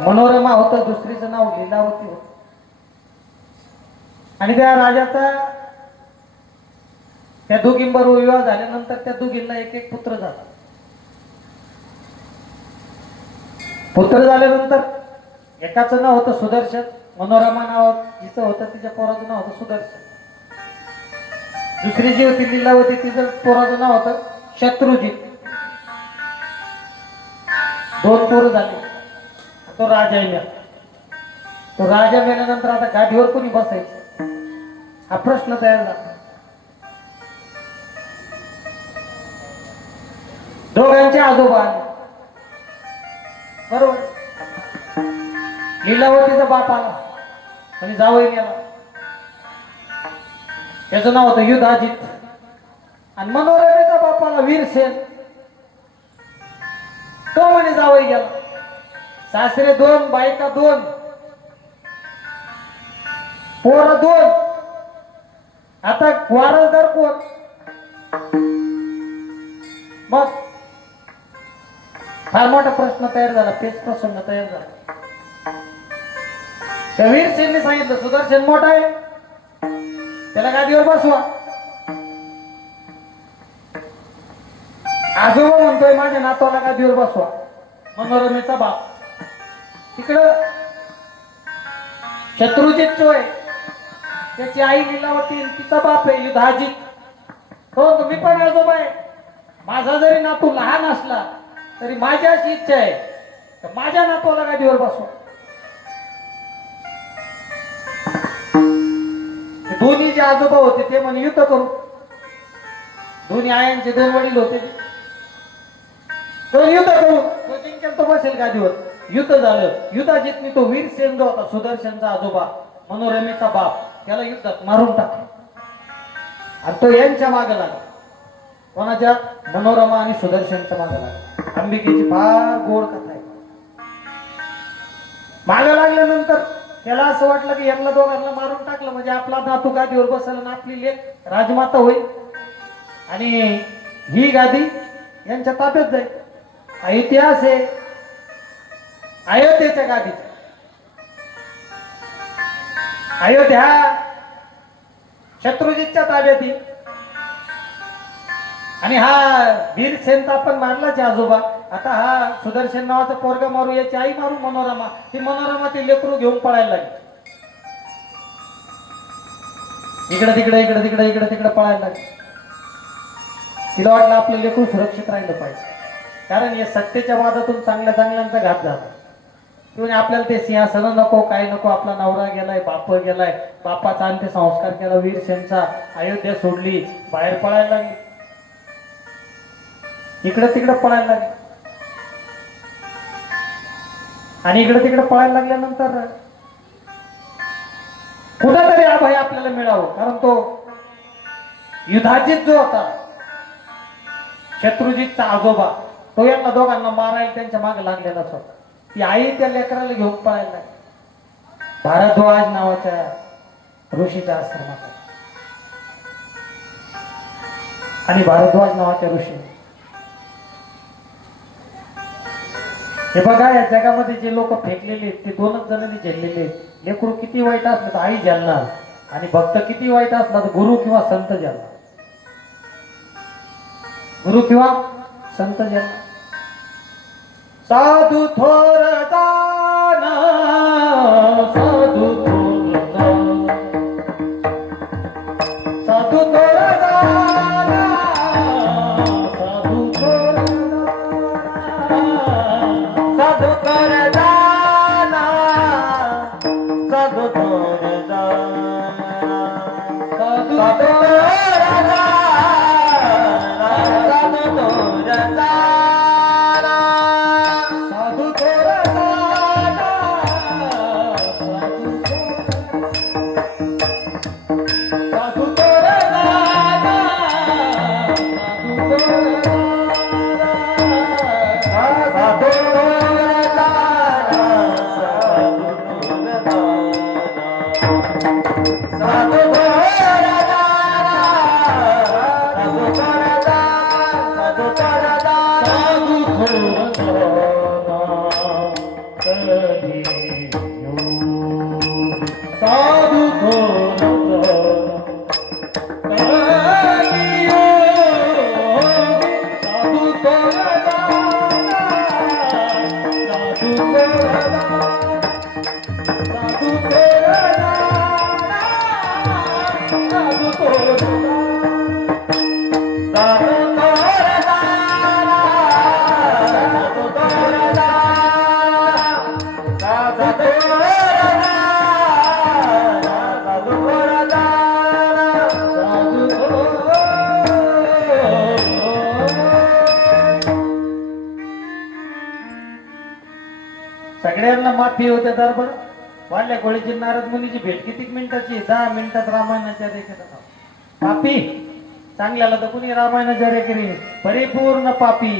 मनोरमा होतं दुसरीचं नाव लीलावती होत. आणि त्या राजाचा त्या दोघींबरोबर विवाह झाल्यानंतर त्या दोघींना एक एक पुत्र झाला. पुत्र झाल्यानंतर एकाचं नाव होतं सुदर्शन मनोरमा नाव जिचं होतं तिच्या पोराचं नाव होतं सुदर्शन. दुसरी जी होती लीलावती तिचं पोराचं नाव होतं शत्रुजित. दोन पोरं झाले. तो राजा मेला तो राजा मेल्यानंतर आता गादीवर कोणी बसायचं? हा प्रश्न तयार झाला. दोघांचे आजोबा बरोबर. लिलावतीचा बाप आला. आणि जावई गेला त्याचं नाव होतं युधाजित. आणि मनोरमेचा बाप आला वीरसेन. तो म्हणे जावई गेला. सासरे दोन बायका दोन. पोर दोन. आता वारसदार कोण? मग? फार मोठा प्रश्न तयार झाला तेच प्रसंग तयार झाला. त्या वीरसेनने सांगितलं सुदर्शन मोठा आहे. त्याला गादीवर बसवा. आजोबा म्हणतोय माझ्या नातवाला गादीवर बसवा. मनोरमेचा बाप. तिकडं शत्रुजित जो आहे त्याची आई लिलावती तिचा बाप आहे युधाजित. हो तुम्ही पण आजोबा आहे. माझा जरी नातू लहान असला तरी माझी अशी इच्छा आहे. तर माझ्या नातूला गादीवर बसवा दोन्ही जे आजोबा होते ते म्हणे युद्ध करू. दोन्ही आयांचे दोन वडील होते. दोन तो युद्ध करू. तो जिंकेल तो बसेल गादीवर. युद्ध झालं. युद्धा युद्धाजितनी तो वीर सेन जो होता सुदर्शनचा आजोबा मनोरमेचा बाप त्याला युद्धात मारून टाकला. आणि तो यांच्या मागे लागला. कोणाच्या? मनोरमा आणि सुदर्शनच्या मागे लागला. अंबिकेची फार गोड कथा आहे. मागे लागल्यानंतर त्याला असं वाटलं की यांना दोघांना मारून टाकलं. म्हणजे आपला नातू गादीवर बसला आणि आपली लेख राजमाता होईल. आणि ही गादी यांच्या ताब्यात जाईल. हा इतिहास आहे. अयोध्येच्या गादीचा. अयोध्या शत्रुजीतच्या ताब्यात येईल. आणि हा वीर सेन तर आपण मारलाच आजोबा. आता हा सुदर्शन नावाचा पोरगा मारू याची आई मारू मनोरमा. ती मनोरमा ती लेकरू घेऊन पळायला लागली. इकडे तिकडे इकडे तिकडे इकडे तिकडे पळायला लागली. तिला वाटलं आपलं लेकरू सुरक्षित राहिलं पाहिजे. कारण या सत्तेच्या वादातून चांगल्या चांगल्यांचा घात झाला. म्हणजे आपल्याला ते सिंहासन नको काय नको. आपला नवरा गेलाय बाप गेलाय. बापाचा अंत्य संस्कार केला वीर सेनचा. अयोध्या सोडली बाहेर पळायला लागली. इकडे तिकडे पळायला लागली. आणि इकडे तिकडे पळायला लागल्यानंतर कुठंतरी अभय आपल्याला मिळावं. कारण तो युधाजीत जो होता शत्रुजीतचा आजोबा तो यांना दोघांना मारायला त्यांच्या मागे लागलेलाच होता. ती आई त्या लेकराला घेऊन पळायला लागली. भारद्वाज नावाच्या ऋषीचा आश्रमात आणि भारद्वाज नावाच्या ऋषी हे बघा या जगामध्ये जे लोक फेकलेले आहेत ते दोनच जणांनी झेललेले आहेत. लेकरू किती वाईट असलं तर आई झेलणार आणि भक्त किती वाईट असला तर गुरु किंवा संत झेलणार. गुरु किंवा संत झेलणार. સાધુ થોર सगळ्यांना माफी होते तर बरं. वाढल्या गोळीची नारद मुनीची भेट किती मिनिटाची? दहा मिनिटात रामायणाच्या रेखेत पापी. चांगल्याला तर कुणी रामायणाच्या रेखेने परिपूर्ण पापी.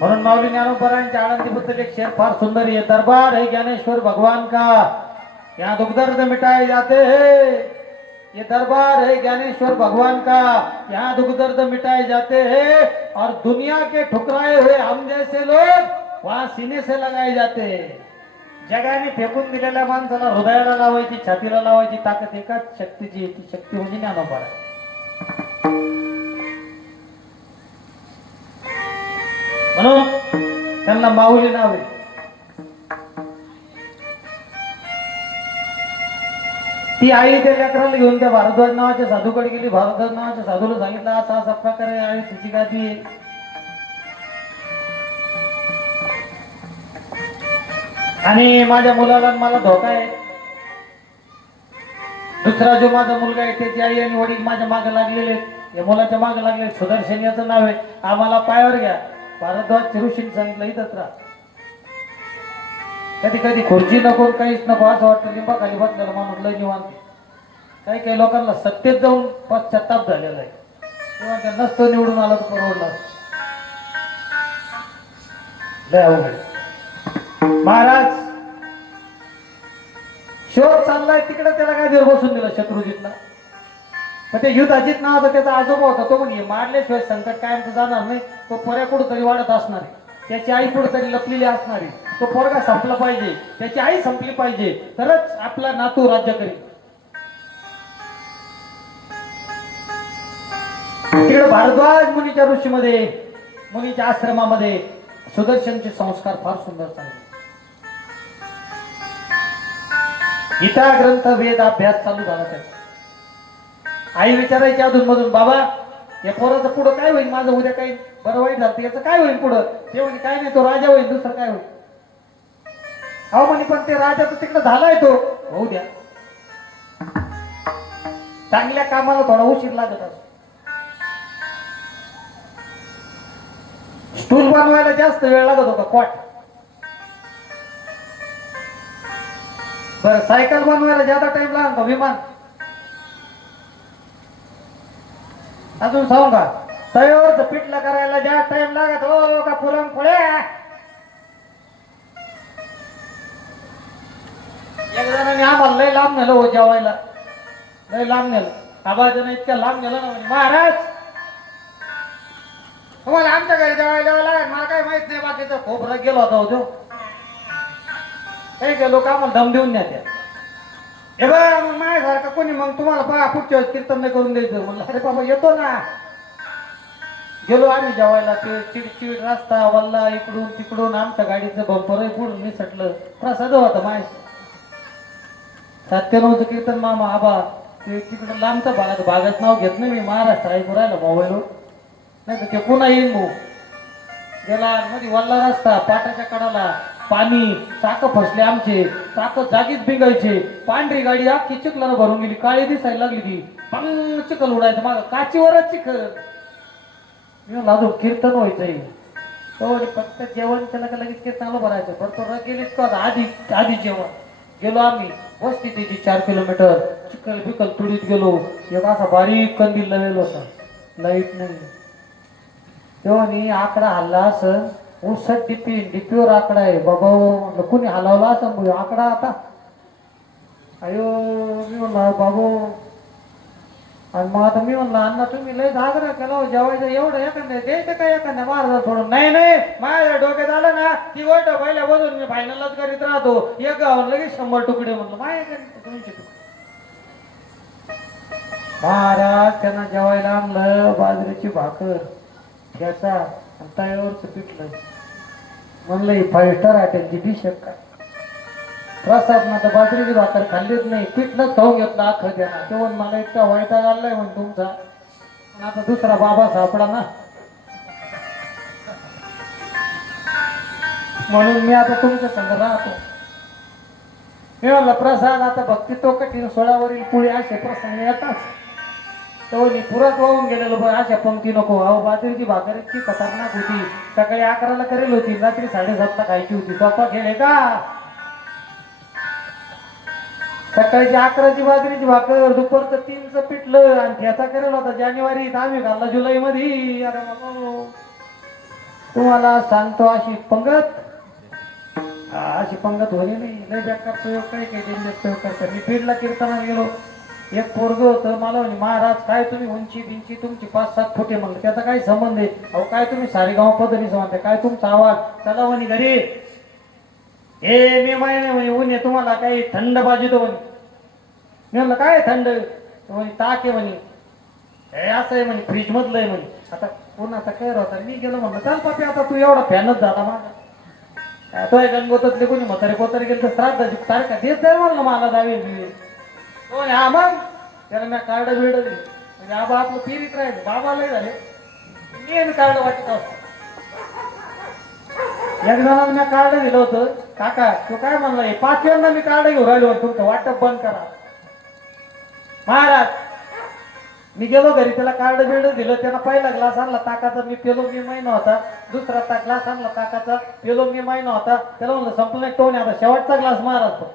म्हणून माऊली ज्ञानोपरांच्या आळंदी बद्दल एक शेर फार सुंदर आहे. दरबार है ज्ञानेश्वर भगवान का? यहाँ दुख दर्द मिटाए जाते. हैं ये दरबार है ज्ञानेश्वर भगवान का? यहाँ दुख दर्द मिटाए जाते. हैं और दुनिया के ठुकराए हुए हम जैसे लोग वा सीने से लगाए जाते. जगाने फेकून दिलेल्या माणसाला हृदयाला लावायची छातीला लावायची ताकद एकाच शक्तीची ती शक्ती म्हणजे ज्ञानोपार आहे म्हणून त्यांना माऊली नाव आहे. ती आई त्या लेकराला घेऊन त्या भारद्वाज नावाच्या साधूकडे गेली. भारद्वाज नावाच्या साधूला सांगितलं असा असा प्रकारे आहे तिची गादी आणि माझ्या मुलाला मला धोका आहे. दुसरा जो माझा मुलगा आहे त्याची आई आणि वडील माझ्या मागे लागलेले आहेत. या मुलाच्या मागे लागले सुदर्शन याचं नाव आहे. आम्हाला पायावर घ्या. भारद्वाज ऋषीने सांगितलं इथंच राहा. कधी कधी खुर्ची नको काहीच नको असं वाटतं लिंबाखाली बसलेला माणूस लय निवांत काही काही लोकांना सत्तेत जाऊन पश्चाताप झालेला आहे. किंवा त्या नसतो निवडून आला तर परवडला असतं. लय अवघड महाराज शोध चाललाय तिकडे त्याला काय देव बसून दिलं शत्रुजीतला? पण ते युद्ध अजित नावाचा त्याचा आजोबा होता तो म्हणजे मारल्याशिवाय संकट कायमचं जाणार नाही तो पर्या कुठंतरी वाढत असणार आहे. त्याची आई कुठंतरी लपलेली असणार आहे. तो पोरगा संपला पाहिजे त्याची आई संपली पाहिजे तरच आपला नातू राज्य करेल. तिकडे भारद्वाज मुनीच्या ऋषीमध्ये मुनीच्या आश्रमामध्ये सुदर्शनचे संस्कार फार सुंदर चालले. गीता ग्रंथ वेद अभ्यास चालू झाला त्याचा आई विचारायची अधून मधून बाबा या पोराचं पुढं काय होईल? माझं उद्या काही बरं वाईट झालं याचं काय होईल पुढं? ते म्हणे काय नाही तो राजा होईल दुसरं काय होईल? अहो म्हणे पण ते राजा तर तिकडं झालाय तो. होऊ द्या. चांगल्या कामाला थोडा उशीर लागत असतो. स्टूल बनवायला जास्त वेळ लागत होता कॉट. बर सायकल बनवायला ज्यादा टाइम लागतो विमान? अजून सांगू का? तव्यावरच पिठलं करायला ज्या टाइम लागत हो का पुरण पोळ्या एक जणांनी आम्हाला लय लांब नेलं हो जेवायला. लय लांब नेलं. आबाजनं इतक्या लांब नेलं ना म्हणजे महाराज तुम्हाला आमच्या घरी जेवायला लागेल. मला काय माहीत नाही बाकीचं खोबरं गेलो होता हो काही काही लोक आम्हाला दम देऊन न्या त्या हे बघ मग माझ्यासारखं कोणी मग तुम्हाला बघा पुढच्या वेळेस कीर्तन नाही करून द्यायचं. म्हणलं अरे बाबा येतो ना. गेलो आम्ही जेवायला ते चिडचिड रस्ता वल्ला इकडून तिकडून आमच्या गाडीचं बंपरही पुढून निसटलं प्रसाद होता माझ्या सत्यानवचं कीर्तन मामा आबा ते तिकडं लांबचा भागात भागात नाव घेत नाही मी महाराष्ट्र ऐकू राहिलं मोबाईलवर. नाही तर ते पुन्हा येईन मग. गेला मध्ये वल्ला रस्ता पाटाच्या कडाला. पाणी चाक फसले आमचे चाक जागीच बिंगायचे. पांढरी गाडी अख्खी चिखलानं भरून गेली काळी दिसायला लागली ती. पंग चिखल उडायचं माग. काचीवरच चिखल. मी म्हणलं अजून कीर्तन व्हायचंय. तो फक्त जेवण केलं का लगेच कीर्तनाला भरायचं. पण तो गेलीच का आधी आधी जेवण. गेलो आम्ही वस्ती त्याची चार किलोमीटर. चिखल बिकल तुडीत गेलो. एक असा बारीक कंदील लावेल होता. लाइट नाही तेव्हा आकडा हल्ला असं. उनसठ डिपी डिपीवर आकडा आहे. बाबा म्हणलं कुणी हलवला असं आकडा आता. अयो मी म्हणला बाबू. आणि मग आता मी म्हणलं अण्णा तुम्ही लय आग्रह केला हो, जेवायचं एवढं एखाद्या द्यायचं काय एखाद्या महाराजा थोडं. नाही नाही माझ्या डोक्यात आलं ना ती गोष्ट पहिल्या बसून मी फायनलच करीत राहतो. एक गावात लगेच शंभर तुकडे म्हणलं माझ्या करीत महाराज त्यांना जेवायला आणलं बाजरीची भाकर ठेचा आणि तव्यावरचं पिठलं. म्हणलं ही फाईव्ह स्टार हॉटेलची डिश आहे काय प्रसाद ना तर बाजरीची भाकर खाल्लीच नाही. पिठलं खाऊन घेतलं आखर त्यांना तेव्हा मला इतका वायटा आलाय म्हण तुमचा. आता दुसरा बाबा सापडा ना. म्हणून मी आता तुमच्या संग राहतो. मी म्हणलं प्रसाद आता भक्ती तो कठीण सोळावरील पुढे असे प्रसंग येतात. तेव्हा मी पुरात वाहून गेलेलो पण अशा पंक्ती नको. अहो बाजरीची भाकर इतकी खतरनाक होती. सकाळी अकराला करेल होती रात्री साडेसातला खायची होती. स्वप्पा केले का? सकाळची अकराची बाजरीची भाकर दुपारचं तीनचं पिटलं आणि ठेचा करेल होता जानेवारीत. आम्ही घालला जुलै मध्ये अरे तुम्हाला सांगतो अशी पंगत. अशी पंगत होली नाही. लय बेकार प्रयोग काय काय प्रयोग करतात. मी फिरला कीर्तनात गेलो. एक पोरग होतं मला म्हणे महाराज काय तुम्ही उंची बिंची तुमची पाच सात फुटे? म्हणलं त्याचा काय संबंध आहे. अहो काय तुम्ही सारेगाव पद्धती समजते काय तुमचा आवाज? चला म्हणे घरी. हे मे महिने म्हणे ऊन तुम्हाला काही थंड बाजू म्हणे. मी म्हणलं काय थंड? म्हणे ताक आहे म्हणे. हे असं आहे म्हणे फ्रीज मधलं आहे म्हणे. आता कोणाचा काय होता मी गेलो म्हणलं चाल पापी आता तू एवढा फॅनच झाला माझा. तो तो गणगोतातले कोणी म्हातारे कोतारे गेले तर श्राद्धाची तारखा देत जाय म्हणलं मला दावे हो हा मग. त्याला मी कार्ड बिड दिली म्हणजे आबा आपलं पिरीत राहिले. बाबा लय झाले. मी कार्ड वाटत असतो एक जणाला मी कार्ड दिलं होतं. काका तो काय म्हणला हे पाचव्यांदा मी कार्ड घेऊन राहिलो तुमचं वाटप बंद करा. महाराज मी गेलो घरी. त्याला कार्ड बिल्ड दिलं. त्याला पहिला ग्लास आणला ताकाचा. मी पेलो मी महिना होता. दुसरा ता ग्लास आणला ताकाचा. पेलो मी महिना होता. त्याला म्हणलं संपलं टोन आता शेवटचा ग्लास महाराज तो.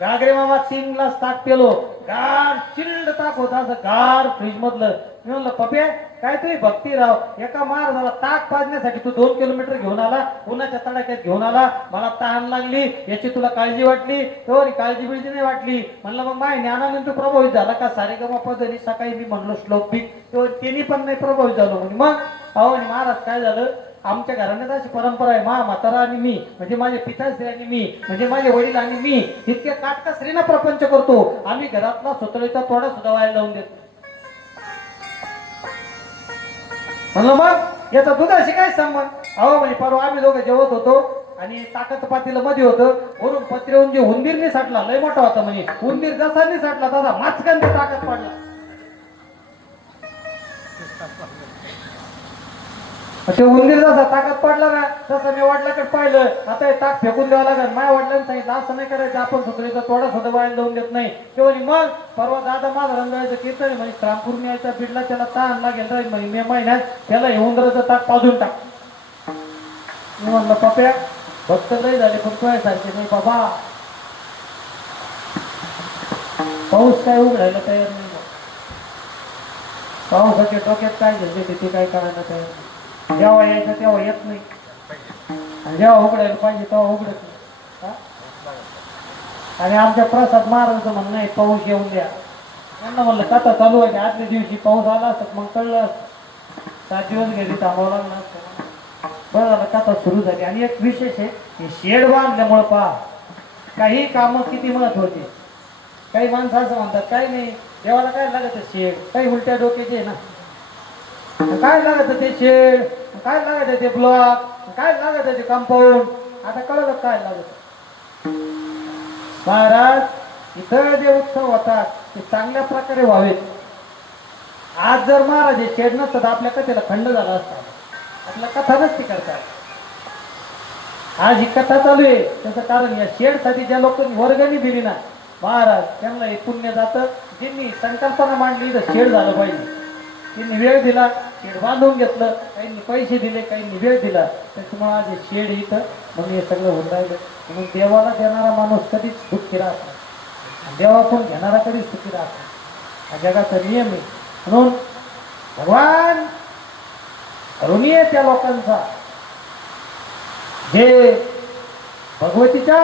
गागरे मामा तीन ग्लास ताक पेलो गार चिल्ड ताक होता असं गार फ्रीज मधलं. मी म्हणलं पप्या काय तुम्ही भक्ती राव एका महाराजाला ताक पाजण्यासाठी तू दोन किलोमीटर घेऊन आला उन्हाच्या तडाख्यात घेऊन आला. मला तहान लागली याची तुला काळजी वाटली? तर काळजी बिळजी नाही वाटली. म्हणलं मग माय ज्ञानाने तू प्रभावित झाला का? सारे गमा सकाळी मी म्हणलो श्लोक बी तेव्हा त्यांनी पण नाही प्रभावित झालो. म्हणे मग? अहो महाराज काय झालं? आमच्या घराण्यात अशी परंपरा आहे मा म्हातारा आणि मी म्हणजे माझे पिताश्री आणि मी म्हणजे माझे वडील आणि मी इतक्या काटकसरीनं प्रपंच करतो. आम्ही घरातला सुतळीचा थोडा सुद्धा व्हायला लावून देतो म्हणलं मग? याचा दुधाशी काय संबंध? अहो म्हणजे परवा आम्ही दोघं जेवत होतो आणि ताकद पातीला मध्ये होतं. वरून पत्र्याहून जे उंदीरने साठला लय मोठा होता म्हणजे उंदीर जसा नाही साठला तसा माचकांनी ताकद पडला. ते उंदीर जसा ताकद पडला ना तसं मी वडिलाकडे पाहिलं. आता हे ताक फेकून द्यावं लागेल. माझ्या वडिलांनी सांगितलं असं नाही करायचं आपण सुतळीचा तोडा सुद्धा बाहेर लावून देत नाही. तेव्हा मग परवा दादा माझा रंगायचं कीर्तन म्हणजे श्रामपूर यायचा बिडला त्याला ताण लागेल राहील म्हणे मे महिन्यात त्याला हे उंदराचं ताक पाजून टाक. मी म्हणलं पप्या भक्त लय झाले पण तुझ्यासारखे नाही बाबा. पाऊस काय उघडायला तयार नाही बा. पावसाच्या डोक्यात काय झाले ते काय करायला तयार नाही. जेव्हा यायचं तेव्हा येत नाही. आणि जेव्हा उघडायला पाहिजे तेव्हा उघडत नाही. आणि आमच्या प्रसाद महाराजांचं म्हणणं आहे पाऊस येऊन द्या. त्यांना म्हणलं कथा चालू आहे की? आदल्या दिवशी पाऊस आला असत मग कळलं असतं. सात दिवस घरी थांबावं लागलं असतं. बरं झालं कथा सुरू झाली. आणि एक विशेष आहे की शेड बांधल्यामुळं पहा काही कामं किती महत्वाची काही माणसं असं म्हणतात काही नाही देवाला काय लागत शेड? काही उलट्या डोक्याचे आहे ना. काय लागत ते शेड? काय लागत ते ब्लॉक काय लागत ते कंपाऊंड आता कळलं काय लागत महाराज इथं जे उत्सव होतात ते चांगल्या प्रकारे व्हावेत. आज जर महाराज हे शेड नसतं तर आपल्या कथेला खंड झाला असता. आपल्या कथाच ती करतात आज ही कथा चालू आहे. त्याचं कारण या शेडसाठी ज्या लोकांनी वर्गणी दिली ना महाराज त्यांना हे पुण्य जातं. ज्यांनी संकल्पना मांडली तर शेड झालं पाहिजे. त्यांनी वेळ दिला. बांधून घेतलं काहींनी पैसे दिले काहींनी वेळ दिला त्याच्यामुळे आज हे शेड इथं म्हणून हे सगळं होऊन राहिलं. म्हणून देवाला देणारा माणूस कधीच सुखी राहत नाही. आणि घेणारा कधीच सुखी राहत नाही. हा जगाचा नियम आहे. म्हणून भगवान ऋणी आहे त्या लोकांचा. जे भगवतीच्या